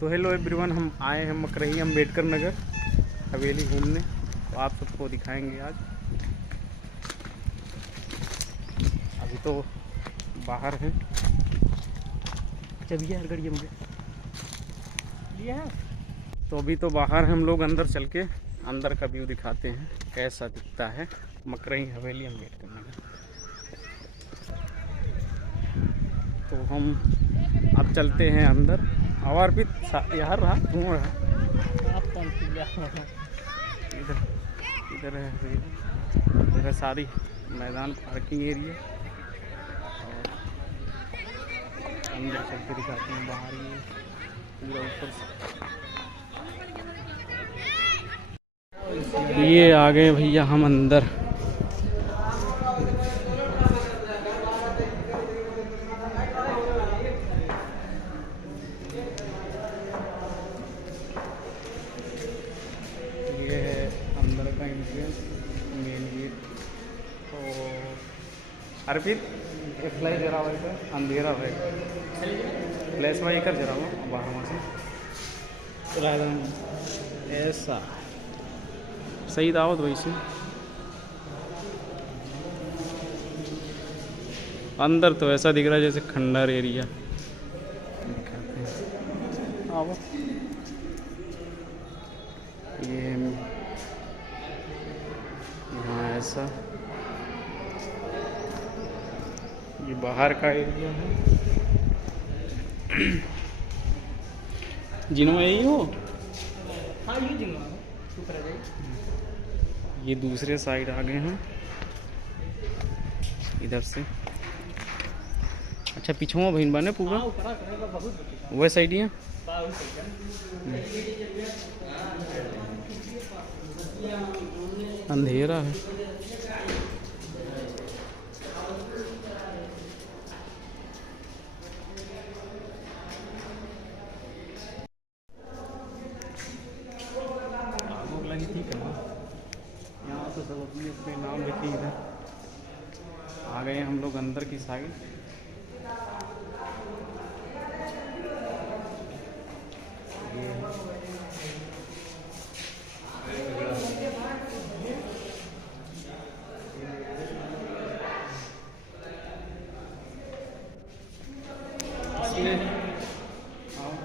तो hello everyone, हम आए हैं मकरही अम्बेडकर नगर हवेली घूमने। तो आप सबको दिखाएंगे आज। अभी तो बाहर हैं। चलिए यार, गाड़ी मुझे लिया है। तो अभी तो बाहर हम लोग, अंदर चल के अंदर का व्यू दिखाते हैं कैसा दिखता है मकरही हवेली अम्बेडकर नगर। तो हम अब चलते हैं अंदर। और भी यार रहा घूम रहा इधर है हवेली, इधर है सारी मैदान, पार्किंग एरिया। और अंदर चल के दिखाते हैं बाहर ये पूरा ऊपर से। ये आ गए भैया हम अंदर। ये है अंदर का एंट्रेंस, मेन गेट। तो अर्पित फ्लैश जरा हुआ है, अंधेरा है फ्लैश वाई कर जरा हुआ बाहर से ऐसा सही दावत वैसे। अंदर तो ऐसा दिख रहा है जैसे खंडर एरिया। दिखाते हैं आओ। ये यहाँ ऐसा, ये बाहर का एरिया है। जिनों यही हो, हाँ ये जिनों ये दूसरे साइड आ गए हैं इधर से। अच्छा पिछुआ बहन बने पूरा वह साइड ही है। अंधेरा है। आग लगी थी कहाँ, यहाँ तो सब अपने अपने नाम लिखे। इधर आ गए हम लोग अंदर की साइड।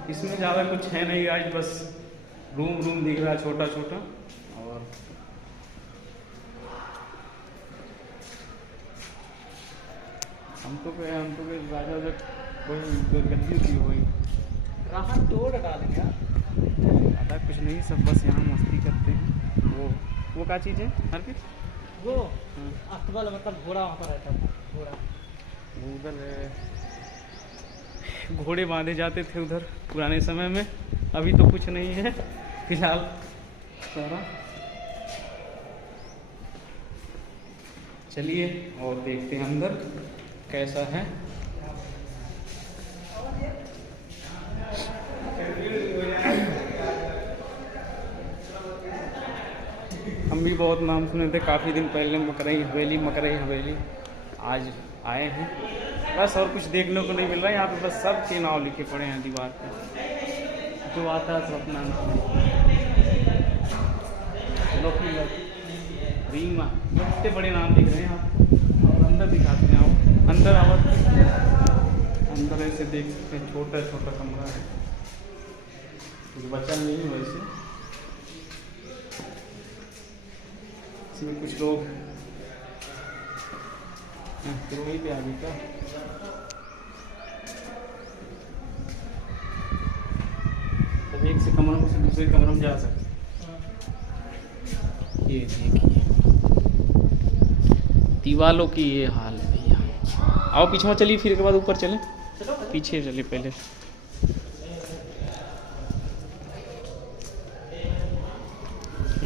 इसमें ज़्यादा कुछ है नहीं आज, बस रूम दिख रहा है छोटा छोटा। और हमको राजा जब कोई गद्दी थी वही राहत तोड़ डाल गया। ज़्यादा कुछ नहीं, सब बस यहाँ मस्ती करते हैं। वो क्या चीज़ है अर्पित? वो अस्तबल, मतलब घोड़ा वहाँ पर रहता है। घोड़ा उधर घोड़े बांधे जाते थे उधर पुराने समय में। अभी तो कुछ नहीं है फिलहाल सारा। चलिए और देखते हैं अंदर कैसा है। हम भी बहुत नाम सुने थे काफ़ी दिन पहले, मकरही हवेली। आज आए हैं, बस और कुछ देखने को नहीं मिल रहा है यहाँ पे। बस सब के नाम लिखे पड़े हैं दीवार पे, जो आता है सब अपना रीमा, इतने बड़े नाम दिख रहे हैं यहाँ। और अंदर दिखाते हैं, आओ अंदर आओ। अंदर ऐसे देख सकते हैं, छोटा छोटा कमरा है, कुछ बचा नहीं है वैसे। इसमें कुछ लोग तो वहीं पे आगे का तब एक से कमरों से दूसरे कमरों में जा सकते। ये देखिए दीवालों की ये हाल है भैया। आओ पीछे चलिए, फिर के बाद ऊपर चलें। पीछे चलिए पहले।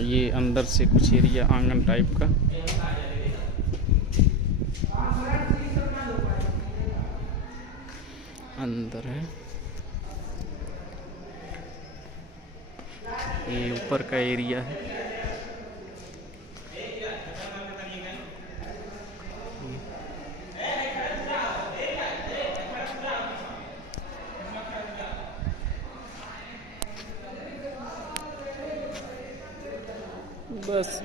ये अंदर से कुछ एरिया आंगन टाइप का। अंदर है ये ऊपर का एरिया है। बस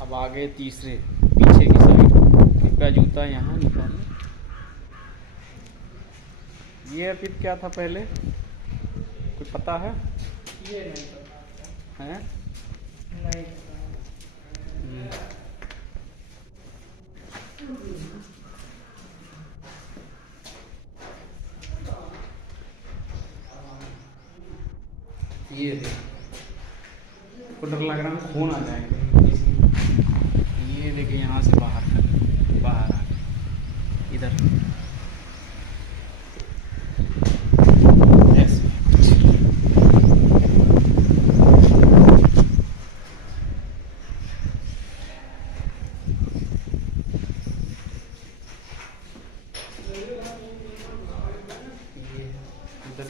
अब आगे तीसरे पीछे की साइड। कृपया जूता यहाँ निकालें। ये अर्पित क्या था पहले, कुछ पता है? ये नहीं पता हैं? नहीं। ये को डर लग रहा है खून आ जाएगा। ये देखिए यहाँ से बाहर आ गए इधर। ऐसे ये इधर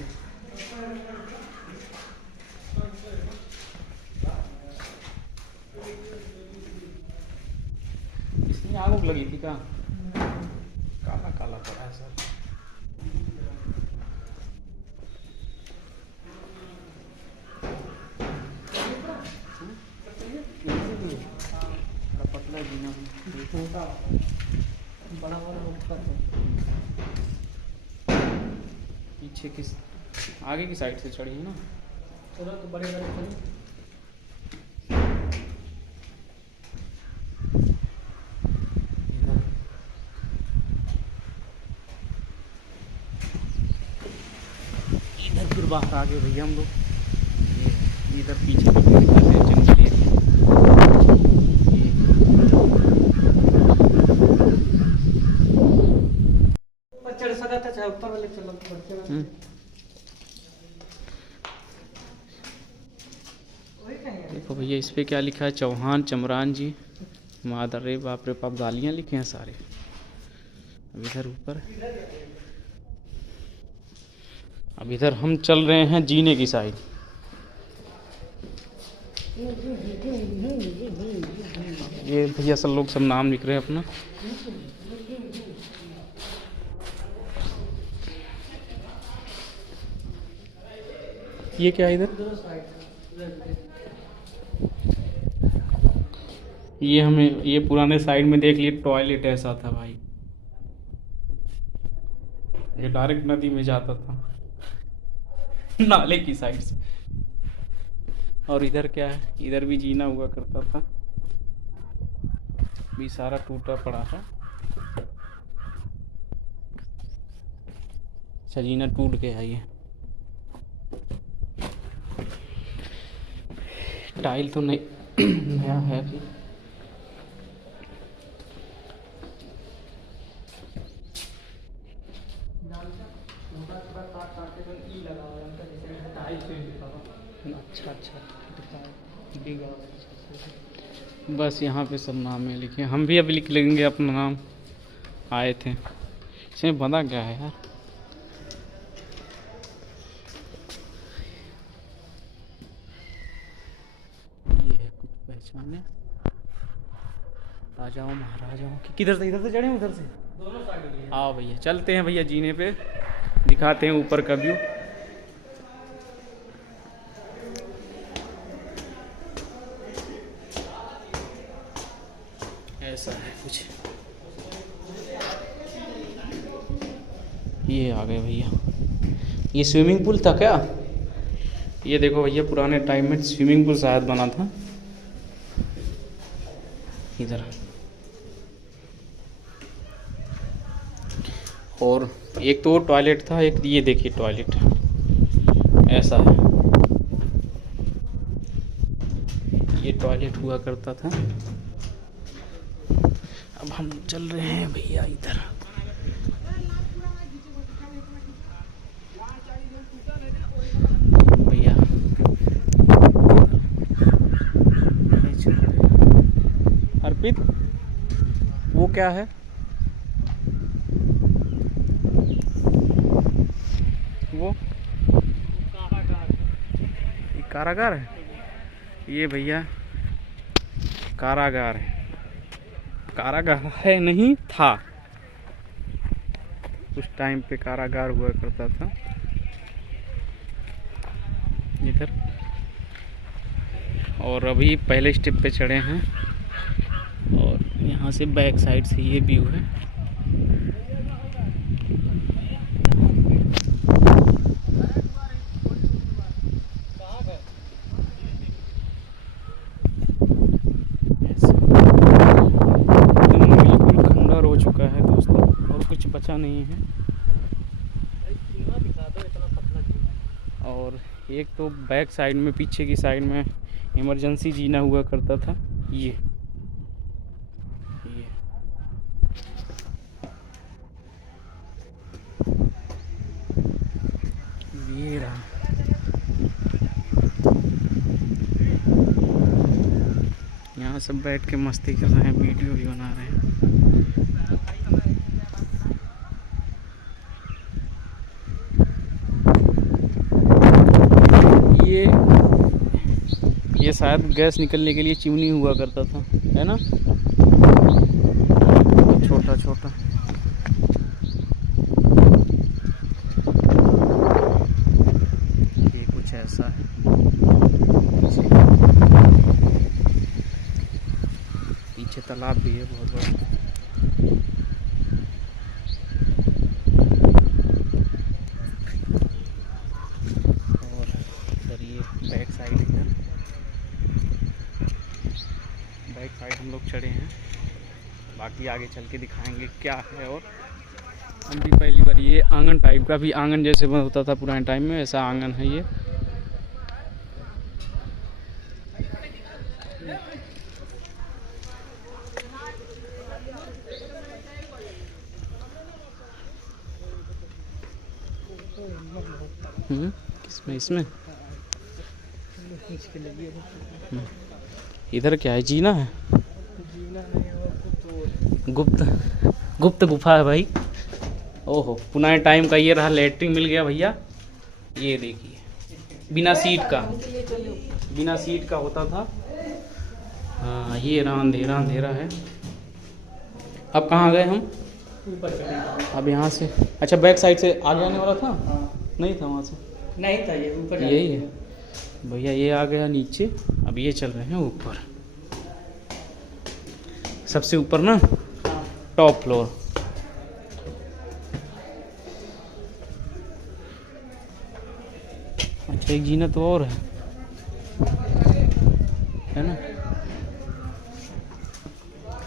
इसमें आग लगी थी का काला काला पड़ा है सर। पतला जीना बड़ा वाला ऊपर पीछे किस आगे की साइड से चढ़ी है ना। चलो तो बड़े बड़े चलो। इधर फिर बाहर आ गए भैया हम लोग। ये इधर पीछे की दिखाते हैं जंगल एरिया। चढ़ सका था चाहे ऊपर वाले चलो बच्चे देखो भैया इस पे क्या लिखा है, चौहान चमरान जी मादर। रे बाप रे बाप, गालियाँ लिखे हैं सारे। अब इधर ऊपर, अब इधर हम चल रहे हैं जीने की साइड। ये भैया सब लोग सब नाम लिख रहे हैं अपना। ये क्या है इधर? ये हमें ये पुराने साइड में देख लिए टॉयलेट ऐसा था भाई। ये डायरेक्ट नदी में जाता था नाले की साइड से। और इधर क्या है, इधर भी जीना हुआ करता था, भी सारा टूटा पड़ा है। अच्छा जीना टूट गया ये। टाइल तो नहीं नया है अभी। अच्छा अच्छा बस यहाँ पे सब नाम है लिखे। हम भी अभी लिख लेंगे अपना नाम। आए थे इसमें बंदा क्या है यार। ये है कुछ पहचाने राजाओं महाराजाओं की। किधर से, इधर से चढ़े उधर से? दोनों साइड। आओ भैया चलते हैं भैया जीने पे, दिखाते हैं ऊपर का व्यू। ऐसा है कुछ। ये आ गए भैया। ये स्विमिंग पूल था क्या? ये देखो भैया पुराने टाइम में स्विमिंग पूल शायद बना था इधर। और एक तो वो टॉयलेट था, एक ये देखिए टॉयलेट ऐसा है। ये टॉयलेट हुआ करता था। अब हम चल रहे हैं भैया इधर। भैया अर्पित वो क्या है? वो कारागार है। ये भैया कारागार है, कारागार है नहीं था, उस टाइम पे कारागार हुआ करता था इधर। और अभी पहले स्टेप पे चढ़े हैं और यहाँ से बैक साइड से ये व्यू है। बिल्कुल खंडर हो चुका है दोस्तों, और कुछ बचा नहीं है। और एक तो बैक साइड में, पीछे की साइड में इमरजेंसी जीना हुआ करता था। ये रहा। यहाँ सब बैठ के मस्ती कर रहे हैं, वीडियो भी बना रहे हैं। ये शायद गैस निकलने के लिए चिमनी हुआ करता था, है ना, छोटा छोटा। ये कुछ ऐसा है। पीछे तालाब भी है बहुत बड़ा। और इधर ये बैक साइड, इधर बैक साइड हम लोग चढ़े हैं, बाकी आगे चल के दिखाएंगे क्या है। और हम भी पहली बार, ये आंगन टाइप का, भी आंगन जैसे होता था पुराने टाइम में, ऐसा आंगन है ये। किसमें, इसमें इधर क्या है, जीना है, गुप्त गुफा है भाई। ओहो, पुराने टाइम का ये रहा, लेटरिन मिल गया भैया। ये देखिए, बिना सीट का होता था। हाँ, ये रहा, अंधेरा अंधेरा है। अब कहाँ गए हम? अब यहाँ से, अच्छा बैक साइड से आगे आने वाला था। नहीं था वहाँ से, नहीं था, ये ऊपर यही है भैया। ये आ गया नीचे, अब ये चल रहे हैं ऊपर, सबसे ऊपर ना, टॉप फ्लोर। अच्छा, एक जीना तो और है ना।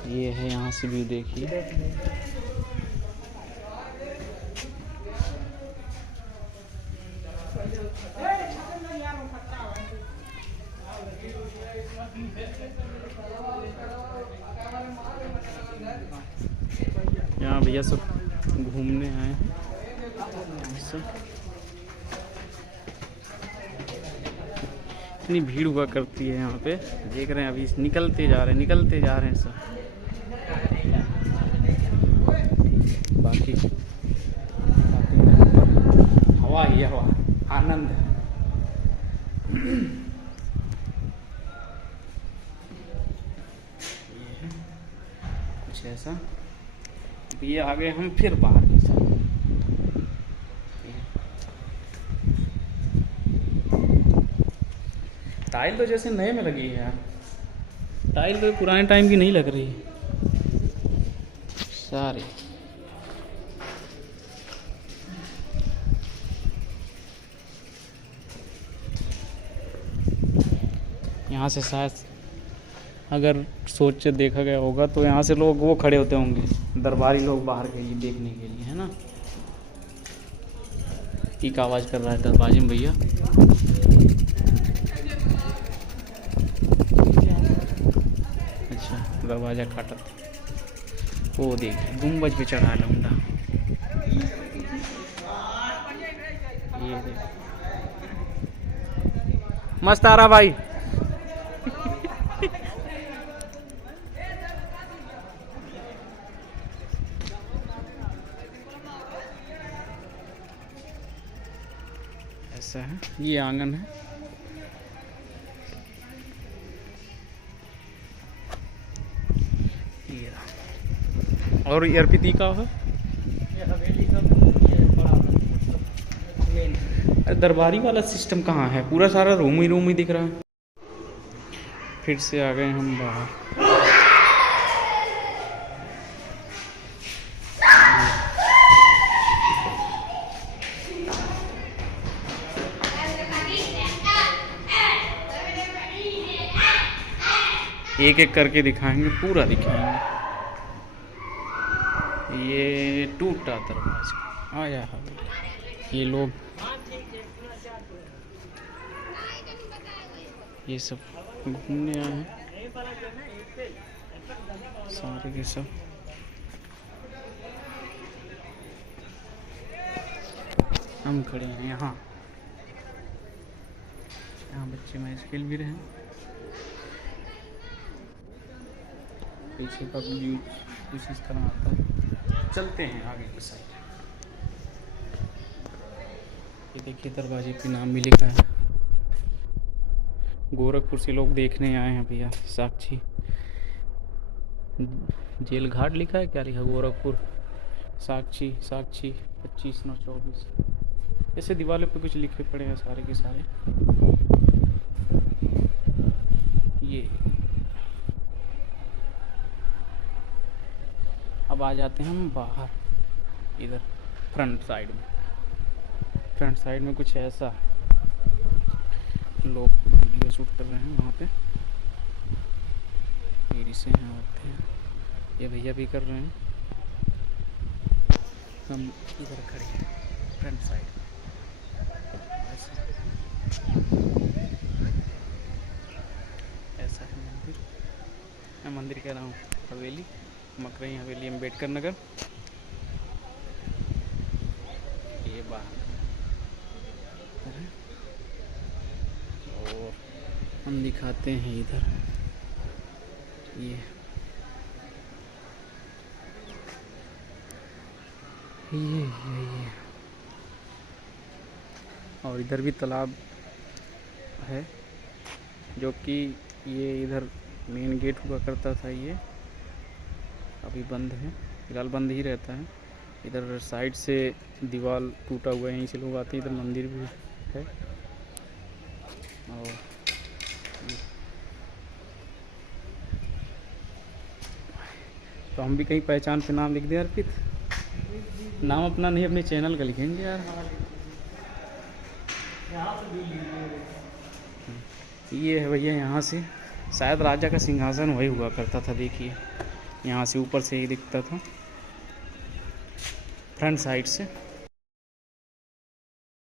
ये है, यहाँ से व्यू देखिए। यहाँ भैया सब घूमने आए हैं सब। इतनी भीड़ हुआ करती है यहाँ पे, देख रहे हैं अभी निकलते जा रहे हैं सब। बाकी हवा ही हवा, आनंद है। ये है कुछ ऐसा। ये आ गए हम फिर बाहर की साइड। टाइल तो जैसे नए में लगी है यार, टाइल तो पुराने टाइम की नहीं लग रही है सारी। यहाँ से शायद अगर सोच से देखा गया होगा तो यहाँ से लोग वो खड़े होते होंगे, दरबारी लोग बाहर के लिए देखने के लिए, है ना। ठीक आवाज़ कर रहा है दरवाजे में भैया। अच्छा, दरवाज़ा काटा था। वो देखिए, गुम्बज पे चढ़ा लौंडा। ये देख, मस्त आ रहा भाई। ऐसा है, ये आंगन है। और ये अर्पिती का है? ये हवेली का ये बड़ा मतलब मेन। अरे दरबारी वाला सिस्टम कहाँ है? पूरा सारा रूम ही दिख रहा है। फिर से आ गए हम बाहर। एक एक करके दिखाएंगे, पूरा दिखाएंगे। ये टूटा दरवाजा आया है। ये लोग ये सब घूमने आए हैं सारे के सब। हम खड़े हैं यहाँ बच्चे मैच खेल भी रहे हैं। पीछे का व्यू कुछ इस तरह आता है। चलते हैं आगे की साइड। ये देखिए दरवाजे पे नाम भी लिखा है। गोरखपुर से लोग देखने आए हैं भैया। साक्षी जेल घाट लिखा है, क्या लिखा? गोरखपुर साक्षी 25/9/24। ऐसे दीवारों पे कुछ लिखे पड़े हैं सारे के सारे। ये अब आ जाते हैं हम बाहर इधर फ्रंट साइड में कुछ ऐसा लोग वीडियो शूट कर रहे हैं वहाँ पे। लेडीज़ हैं, औरतें हैं, ये भैया भी कर रहे हैं। हम इधर खड़े हैं फ्रंट साइड ऐसा है मंदिर। मैं मंदिर कह रहा हूँ, हवेली मकरई हवेली, अम्बेडकर नगर। ये बाहर और हम दिखाते हैं इधर ये और इधर भी तालाब है जो कि ये इधर मेन गेट हुआ करता था। ये अभी बंद है, फिलहाल बंद ही रहता है। इधर साइड से दीवार टूटा हुआ है, यहीं से लोग आते हैं। इधर मंदिर भी है और तो हम भी कहीं पहचान पे नाम लिख दें अर्पित। नाम अपना नहीं, अपने चैनल का लिखेंगे यार। ये है भैया, यहाँ से शायद राजा का सिंहासन वही हुआ करता था। देखिए यहाँ से ऊपर से ही दिखता था फ्रंट साइड से।